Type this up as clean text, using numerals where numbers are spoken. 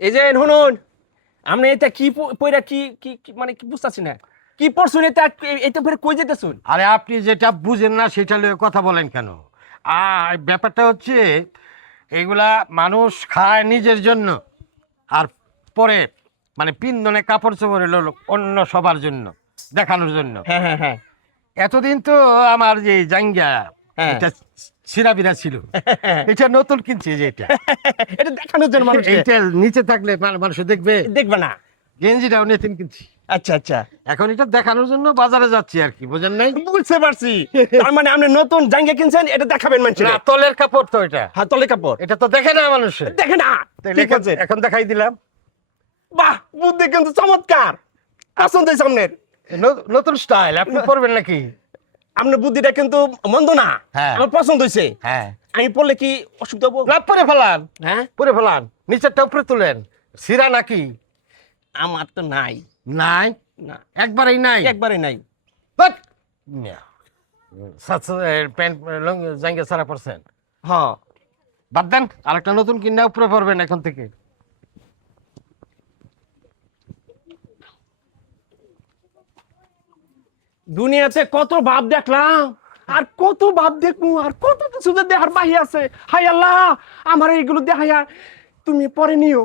এই যে শুনুন, আপনি এটা কি পয়রা কি কি কি- মানে কি বুঝতাছি না, কি পড়ছুন এটা, এটা পরে কই যেতেছুন? আরে আপনি যেটা বুঝেন না সেটা নিয়ে কথা বলেন কেন? আর ব্যাপারটা হচ্ছে এগুলা মানুষ খায় নিজের জন্য, আর পরে মানে পিন্দনে কাপড় চোপড় হলো অন্য সবার জন্য, দেখানোর জন্য। হ্যাঁ হ্যাঁ হ্যাঁ এতদিন তো আমার যে জাঙ্গা হ্যাঁ। এটা ছিঁড়াবিরা ছিল, এটা নতুন কিনছে যে এটা এটা দেখানোর জন্য মানুষ এইটা নিচে থাকলে মানুষ দেখবে। দেখবে না। গেঞ্জিটাও নতুন কিনছি, আচ্ছা আচ্ছা, এখন এটা দেখানোর জন্য বাজারে যাচ্ছি আর কি, বুঝেন নাই? বুঝতে পারছি। তার মানে আপনি নতুন জাঙ্গিয়া কিনছেন, এটা দেখাবেন মানুষের। না, তলের কাপড় তো এটা, হ্যাঁ, তলে কাপড়, এটা তো দেখে না মানুষে। দেখে না। ঠিক আছে, এখন দেখাই দিলাম। বাহ, বুদ্ধি কিন্তু চমৎকার, পছন্দ হয়েছে আপনার। নতুন স্টাইল, আপনি পরবেন নাকি? আপনার বুদ্ধিটা কিন্তু মন্দ না, হ্যাঁ। আমার পছন্দ হয়েছে। হ্যাঁ, আমি পড়লে কি অসুবিধা হবো? না পরে ফেলান, হ্যাঁ, পরে ফেলান, নিচেরটা উপরে তুলেন। সিরা নাকি? আমার তো নাই। নাই, না, একবারেই নাই। একবারে নাই। বাট প্যান্ট জাঙ্গা সারা পড়ছেন, হ্যাঁ, বাদ দেন, আরেকটা নতুন কিনা উপরে পড়বেন এখন থেকে। দুনিয়াতে কত ভাব দেখলাম, আর কত ভাব দেখবো, আর কত কিছু যে দেখার বাহি আছে। হাই আল্লাহ, আমার এইগুলো দেখাইয়া তুমি পরে নিও।